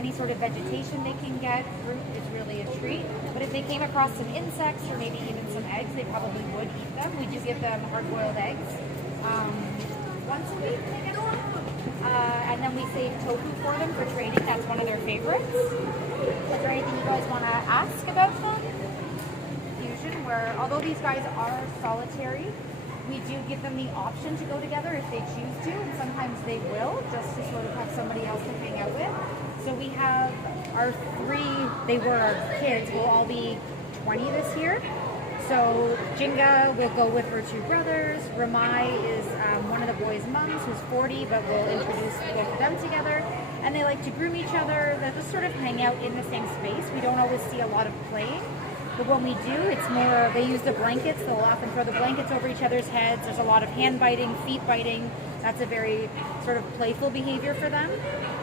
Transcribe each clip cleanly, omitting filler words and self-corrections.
any sort of vegetation they can get. Fruit is really a treat. But if they came across some insects or maybe even some eggs, they probably would eat them. We do give them hard-boiled eggs once a week, I guess. And then we save tofu for them for training. That's one of their favorites. Is there anything you guys want to ask about them? Fusion, where although these guys are solitary, we do give them the option to go together if they choose to, and sometimes they will, just to sort of have somebody else to hang out with. So we have our they were our kids, will all be 20 this year. So Jinga will go with her two brothers. Ramai is one of the boys' mums who's 40, but we'll introduce both of them together. And they like to groom each other. They just sort of hang out in the same space. We don't always see a lot of playing. But when we do, it's more, they use the blankets. They'll often throw the blankets over each other's heads. There's a lot of hand biting, feet biting. That's a very sort of playful behavior for them.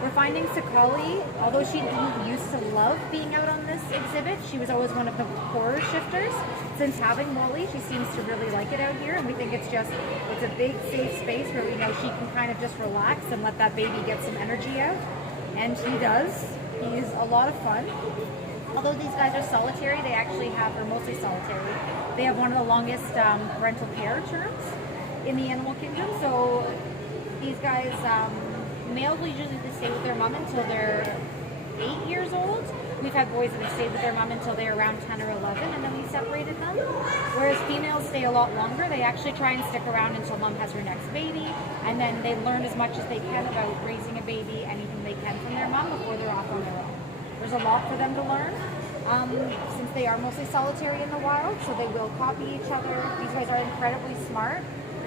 We're finding Sakali, although she didn't used to love being out on this exhibit, she was always one of the horror shifters. Since having Molly, she seems to really like it out here, and we think it's a big, safe space where we know she can kind of just relax and let that baby get some energy out. And he does. He's a lot of fun. Although these guys are solitary, they actually or mostly solitary, they have one of the longest parental care terms in the animal kingdom. So these guys, males will usually stay with their mom until they're 8 years old. We've had boys that have stayed with their mom until they're around 10 or 11, and then we separated them. Whereas females stay a lot longer. They actually try and stick around until mom has her next baby, and then they learn as much as they can about raising a baby, anything they can from their mom before they're off on their own. There's a lot for them to learn, since they are mostly solitary in the wild, so they will copy each other. These guys are incredibly smart.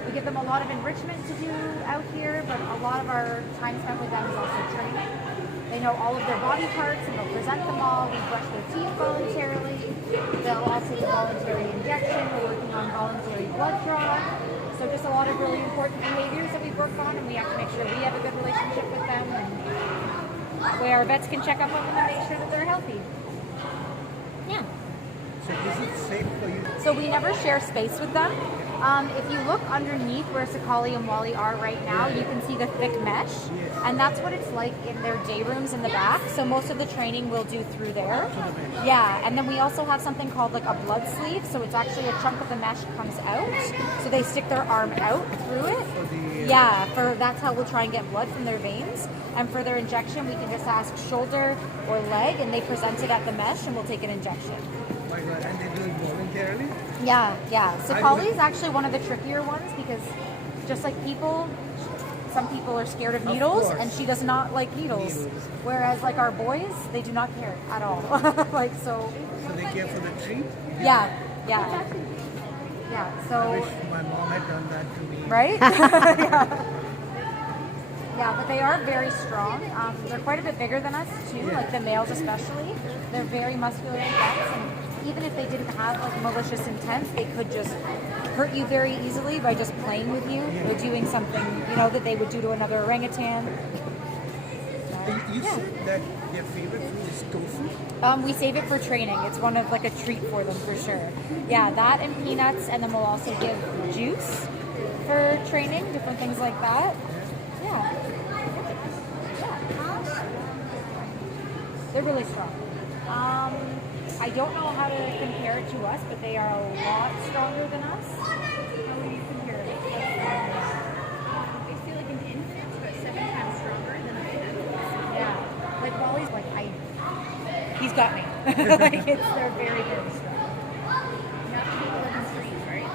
We give them a lot of enrichment to do out here, but a lot of our time spent with them is also training. They know all of their body parts and they'll present them all. We brush their teeth voluntarily. They'll all take a voluntary injection. We're working on voluntary blood draw. So just a lot of really important behaviors that we work on, and we have to make sure we have a good relationship with them, and where our vets can check up on them and make sure that they're healthy. Yeah. So is it safe for you? So we never share space with them. If you look underneath where Sakali and Wally are right now, you can see the thick mesh, and that's what it's like in their day rooms in the back. So most of the training we'll do through there. Yeah, and then we also have something called like a blood sleeve. So it's actually a chunk of the mesh comes out, so they stick their arm out through it. Yeah, that's how we'll try and get blood from their veins. And for their injection, we can just ask shoulder or leg, and they present it at the mesh, and we'll take an injection. Oh my God, and they do it voluntarily? Yeah. Sakali is actually one of the trickier ones because just like people, some people are scared of needles, and she does not like needles. Whereas like our boys, they do not care at all. So they care for the treat? Yeah. So I wish my mom had done that to me. Right? Yeah, but they are very strong. They're quite a bit bigger than us too, like the males especially. They're very muscular and dense, and even if they didn't have like malicious intent, they could just hurt you very easily by just playing with you or doing something, that they would do to another orangutan. You said that their favorite food is tofu? We save it for training. It's one of like a treat for them for sure. Yeah, that and peanuts, and then we'll also give juice for training, different things like that. Yeah. They're really strong. I don't know how to compare it to us, but they are a lot stronger than us. How would you compare it? They feel like an infant, but 7 times stronger than I am. Yeah. Like Wally's like, he's got me. They're very, very strong. Not people live in trees, right?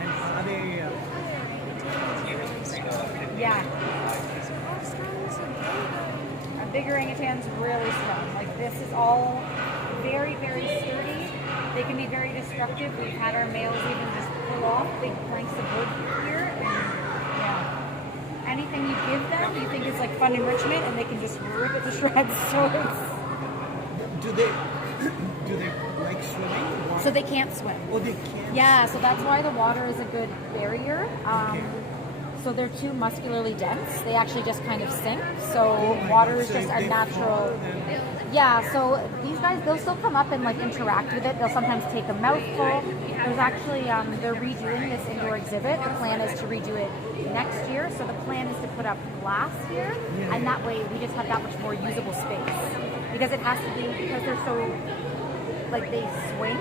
And are they... Yeah. A big orangutan's really strong. Like this is all very, very sturdy. They can be very destructive. We've had our males even just pull off big planks of wood here, and anything you give them, you think it's like fun enrichment, and they can just rip it to shreds. So Do they like swimming? so they can't swim. Oh, they can't. Yeah, so that's why the water is a good barrier. So they're too muscularly dense. They actually just kind of sink. So water is just a natural. Yeah, so these guys, they'll still come up and like interact with it. They'll sometimes take a mouthful. There's actually, they're redoing this indoor exhibit. The plan is to redo it next year. So the plan is to put up glass here, and that way we just have that much more usable space. Because it has to be, because they're so, like they swing,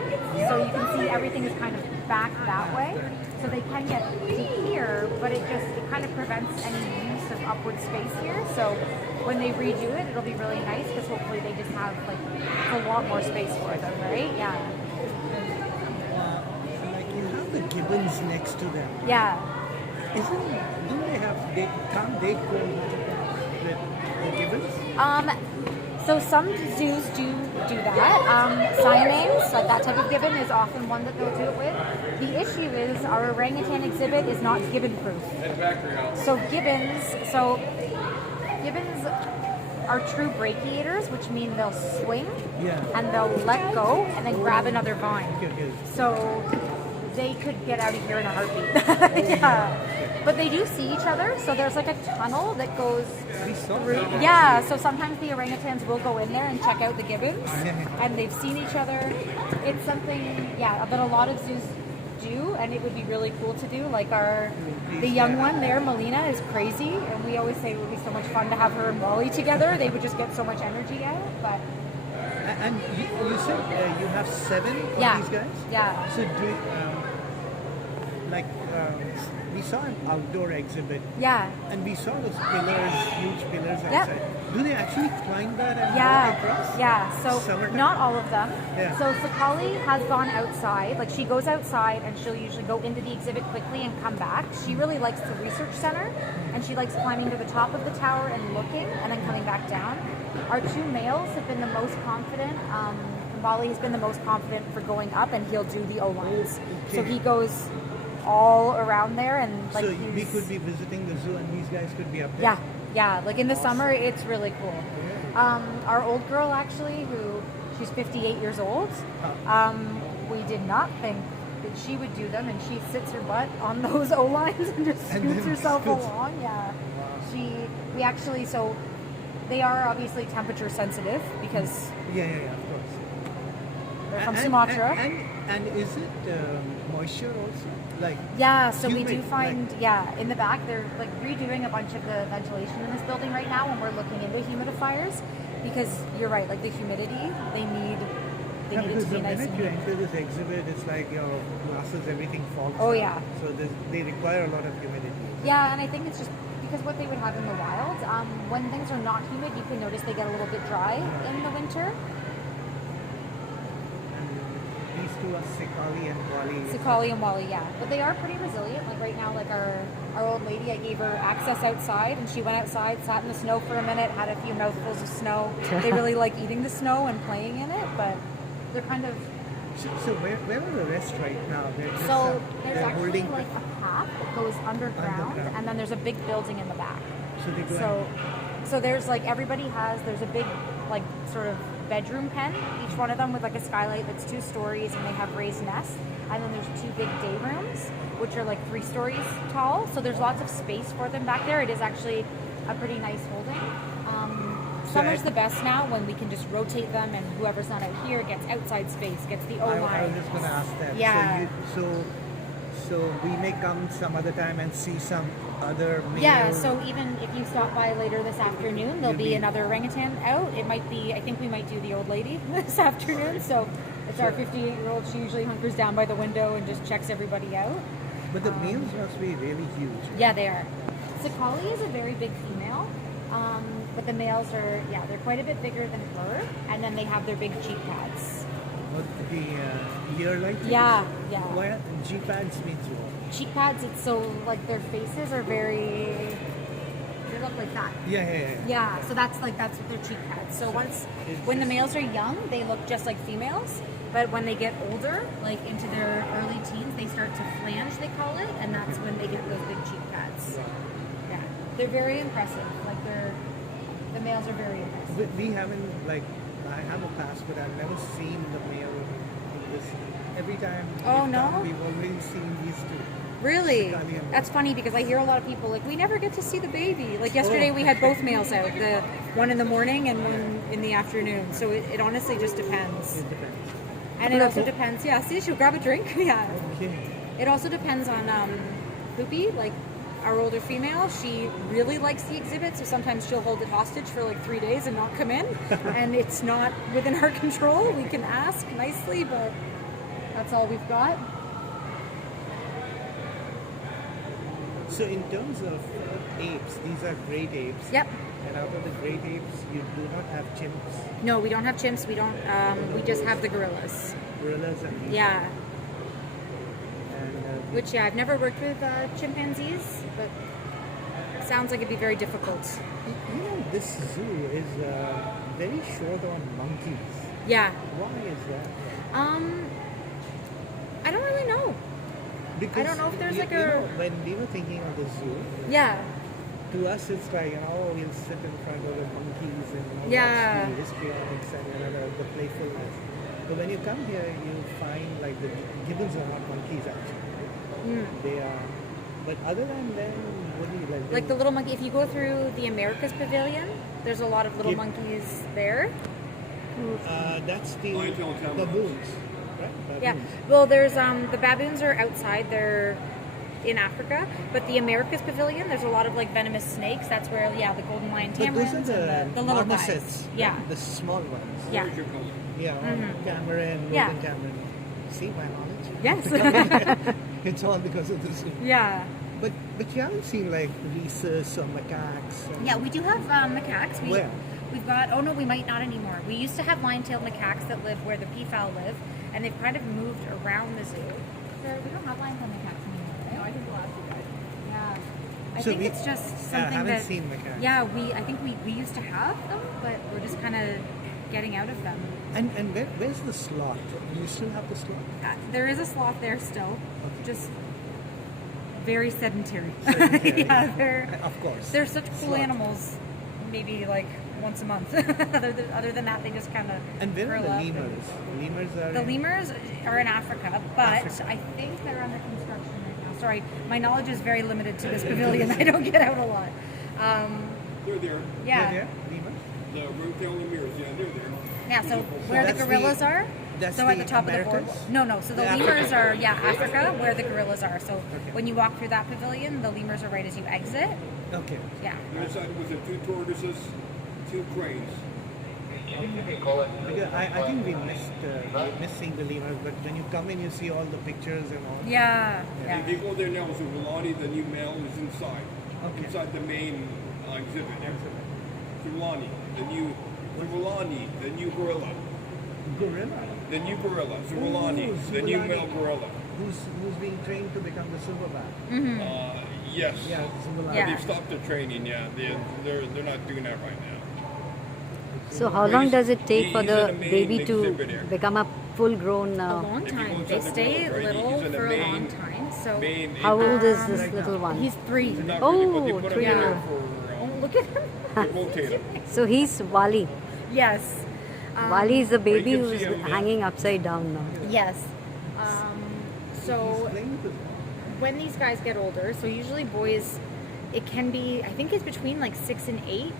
so you can see everything is kind of back that way. So they can get to here, but it kind of prevents any use of upward space here. So when they redo it, it'll be really nice because hopefully they just have like a lot more space for them, right? Yeah. Like you have the gibbons next to them. Yeah. Do they have, can't they go with the gibbons? So some zoos do that. Siamese, like that type of gibbon, is often one that they'll do it with. The issue is our orangutan exhibit is not gibbon proof. So gibbons are true brachiators, which mean they'll swing and they'll let go and then grab another vine. So they could get out of here in a heartbeat. Yeah. But they do see each other, so there's like a tunnel that goes through. Yeah, so sometimes the orangutans will go in there and check out the gibbons, and they've seen each other. It's something, yeah, that a lot of zoos do, and it would be really cool to do. Like the young one there, Melina, is crazy, and we always say it would be so much fun to have her and Wally together. They would just get so much energy out. But and you said you have 7 of these guys? Yeah. So do we saw an outdoor exhibit. Yeah. And we saw those pillars, huge pillars outside. Do they actually climb that and walk across? Yeah. So Summertime? not all of them. Yeah. So Sakali has gone outside. Like she goes outside and she'll usually go into the exhibit quickly and come back. She really likes the research center and she likes climbing to the top of the tower and looking and then coming back down. Our 2 males have been the most confident. Wally has been the most confident for going up and he'll do the O-lines. Okay. So he goes all around there and like so we could be visiting the zoo and these guys could be up there? Yeah, like in the summer it's really cool. Our old girl actually, she's 58 years old, we did not think that she would do them, and she sits her butt on those O-lines and just scoots herself along. We actually, so they are obviously temperature sensitive because of course. they're from Sumatra. And is it moisture also? So we do find, in the back, they're like redoing a bunch of the ventilation in this building right now, and we're looking into humidifiers because you're right, like the humidity, they need it to be nice and the minute you humid. enter this exhibit, it's like your glasses, everything falls Oh, down. yeah. So they require a lot of humidity. Yeah, and I think it's just because what they would have in the wild, when things are not humid, you can notice they get a little bit dry in the winter. These 2 are Sakali and Wally. Sakali and Wally, yeah. But they are pretty resilient. Like right now, like our old lady, I gave her access outside and she went outside, sat in the snow for a minute, had a few mouthfuls of snow. They really like eating the snow and playing in it, but they're kind of... So where are the rest right now? So there's they're actually holding like a path that goes underground, and then there's a big building in the back. So they go So there's like there's a big like sort of bedroom pen, each one of them with like a skylight that's 2 stories, and they have raised nests. And then there's 2 big day rooms, which are like 3 stories tall. So there's lots of space for them back there. It is actually a pretty nice holding. Summer's the best now when we can just rotate them, and whoever's not out here gets outside space, gets the O-line. I was just going to ask that. Yeah. So we may come some other time and see some other male... Yeah, so even if you stop by later this afternoon, there'll be another orangutan out. It might be, I think we might do the old lady this afternoon. So it's our 58-year-old. She usually hunkers down by the window and just checks everybody out. But the males must be really huge. Yeah, they are. Sakali is a very big female. But the males are, they're quite a bit bigger than her. And then they have their big cheek pads. What, the ear-like? Yeah. What G-pads means what? Cheek pads, it's so, like, their faces are very... They look like that. Yeah. So that's what their cheek pads. So when the males are young, they look just like females. But when they get older, like into their early teens, they start to flange, they call it. And that's when they get those big cheek pads. Yeah. They're very impressive. Like, the males are very impressive. But we haven't, I have a pass, but I've never seen the male in this. Every time we've come, we've already seen these 2. Really? Italian. That's funny because I hear a lot of people like, we never get to see the baby. Like yesterday we had both males out, the one in the morning and one in the afternoon. So it honestly just depends. It depends. And it also depends, yeah, see, she'll grab a drink. Yeah. Okay. It also depends on Poopy, like our older female. She really likes the exhibit, so sometimes she'll hold it hostage for like 3 days and not come in. And it's not within our control. We can ask nicely, but that's all we've got. So in terms of apes, these are great apes. Yep. And out of the great apes, you do not have chimps, No, we don't have chimps. We don't. We just have the gorillas. gorillas, and these. Yeah. And Which, yeah, I've never worked with chimpanzees, but it sounds like it'd be very difficult. you know, this zoo is very short on monkeys. Yeah. Why is that? I don't really know. Because don't know if there's like you a- know, when we were thinking of the zoo, Yeah. to us it's like, we'll sit in front of the monkeys and Yeah. watch the histrionics and the playfulness. But when you come here, you find like the gibbons are not monkeys actually. They are. But other than them, what do you like? Like the little monkey, if you go through the Americas Pavilion, there's a lot of little Yep. monkeys there. That's the Lion-tailed camels. baboons, right? Yeah. Baboons. Well, there's the baboons are outside. They're in Africa, but the Americas Pavilion, there's a lot of like venomous snakes. That's where, yeah, the golden lion But those tamarins are and the little guys. marmosets, right? Yeah. The small ones. Yeah. Where's your color? Yeah, Cameron, Yeah. Golden Cameron. See my knowledge? Yes. It's all because of this. Yeah. But you haven't seen like rhesus or macaques. And Yeah, we do have macaques. Where? We've got, oh no, we might not anymore. We used to have lion-tailed macaques that live where the peafowl live, and they've kind of moved around the zoo. So we don't have lion-tailed macaques anymore, right? No, I think the last you guys. Yeah. I So think we- it's just I something haven't that... seen macaques. Yeah, I think we used to have them, but we're just kind of getting out of them. And where's the sloth? Do you still have the sloth? There is a sloth there still, just very sedentary. Sedentary. Yeah, Of course. they're such cool Sloth. animals. Maybe like once a month. other than that, they just kind of And where are curl the up. lemurs? Lemurs are The in- lemurs are in Africa, but Africa. I think they're under construction right now. Sorry, my knowledge is very limited to this pavilion. I don't get out a lot. They're there. Yeah. They're there? Lemurs? The ring-tailed lemurs, yeah, they're there. Yeah, so where the that's gorillas the- are, that's so at the the top of the Americas? board. No, so the The lemurs Africa. are, Africa, where the gorillas are. So when you walk through that pavilion, the lemurs are right as you exit. Okay. Yeah. Inside was the 2 tortoises, 2 cranes. Because I think we missed seeing the lemurs, but when you come in, you see all the pictures and all. Yeah. If you go there now, so Rulani, the new male, is inside. Okay. Inside the main exhibit. Rulani, the new gorilla. Gorilla. The new gorilla, Zulani, Oh, the new Zulani. male gorilla. Who's being trained to become the silverback? Yes. Yeah, Zulani. Yeah. They've stopped the training, yeah. They're not doing that right now. So how long does it take for He's in the the main baby to exhibit area. become a full-grown? A long If you go time. inside They the stay gorillas, right, little he's in the for a long main- time. So Main How old is this right little now. one? he's 3. Not Oh, really, but they put him 3 there year. Oh, for look at him. to rotate him. So he's Wali. Yes. Wali is the baby you can who's see him, yeah. hanging upside down now. Yes. He's So playing with them. when these guys get older, so usually boys, it can be, I think it's between like 6 and 8.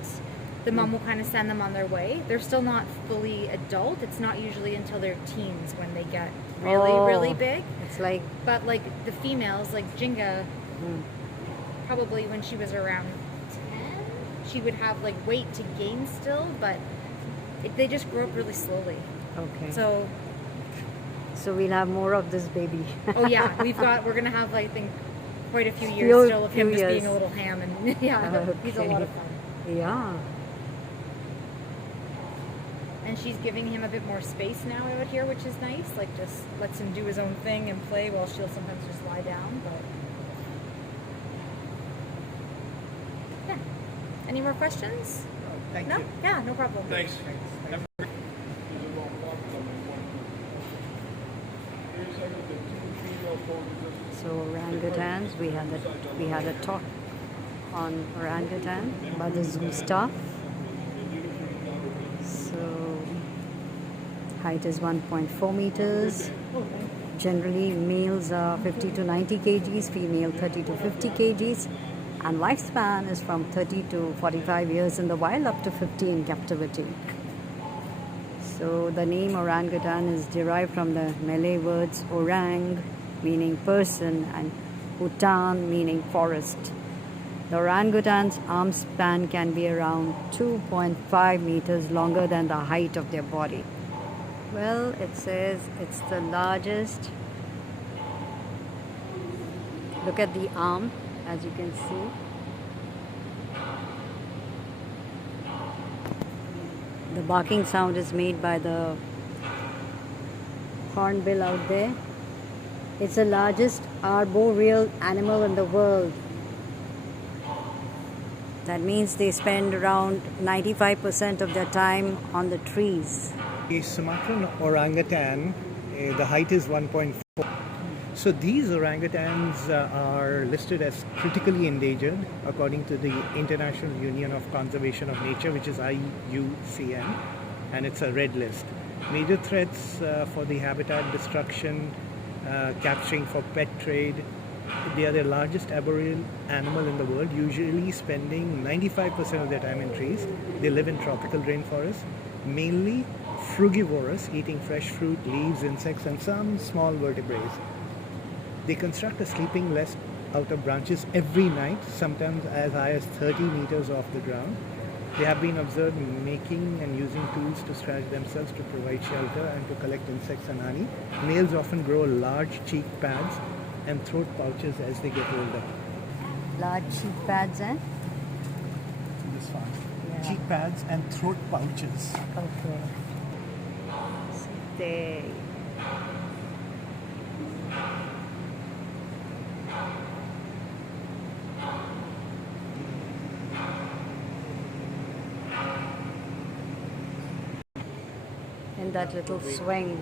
The mom will kind of send them on their way. They're still not fully adult. It's not usually until they're teens when they get really, Oh. really big. It's like But like the females, like Jinga, probably when she was around 10, she would have like weight to gain still, but they just grow up really slowly. okay. So, So we'll have more of this baby. oh yeah, we're gonna have, I think, quite a few years Few- still of him few just being years. a little ham, and yeah, he's a lot of fun. Yeah. And she's giving him a bit more space now out here, which is nice. Like, just lets him do his own thing and play while she'll sometimes just lie down. But yeah. Any more questions? Thank No? you. Yeah, no problem. Thanks. So orangutans, we had a talk on orangutan by the zoo staff. So height is 1.4 meters, Generally, males are 50 to 90 kgs, female 30 to 50 kgs, and lifespan is from 30 to 45 years in the wild, up to 50 in captivity. So the name orangutan is derived from the Malay words orang, meaning person, and hutan, meaning forest. The orangutan's arm span can be around 2.5 meters longer than the height of their body. Well, it says it's the largest. Look at the arm, as you can see. The barking sound is made by the hornbill out there. It's the largest arboreal animal in the world. That means they spend around 95% of their time on the trees. The Sumatran orangutan, the height is 1.4. So these orangutans are listed as critically endangered according to the International Union of Conservation of Nature, which is IUCN, and it's a red list. Major threats for the habitat destruction, capturing for pet trade. They are the largest arboreal animal in the world, usually spending 95% of their time in trees. They live in tropical rainforests, mainly frugivorous, eating fresh fruit, leaves, insects, and some small vertebrates. They construct a sleeping nest out of branches every night, sometimes as high as 30 meters off the ground. They have been observed making and using tools to scratch themselves to provide shelter and to collect insects and honey. Males often grow large cheek pads and throat pouches as they get older. Large cheek pads, eh? This one. Yeah. Cheek pads and throat pouches. Okay. So they. In that little swing.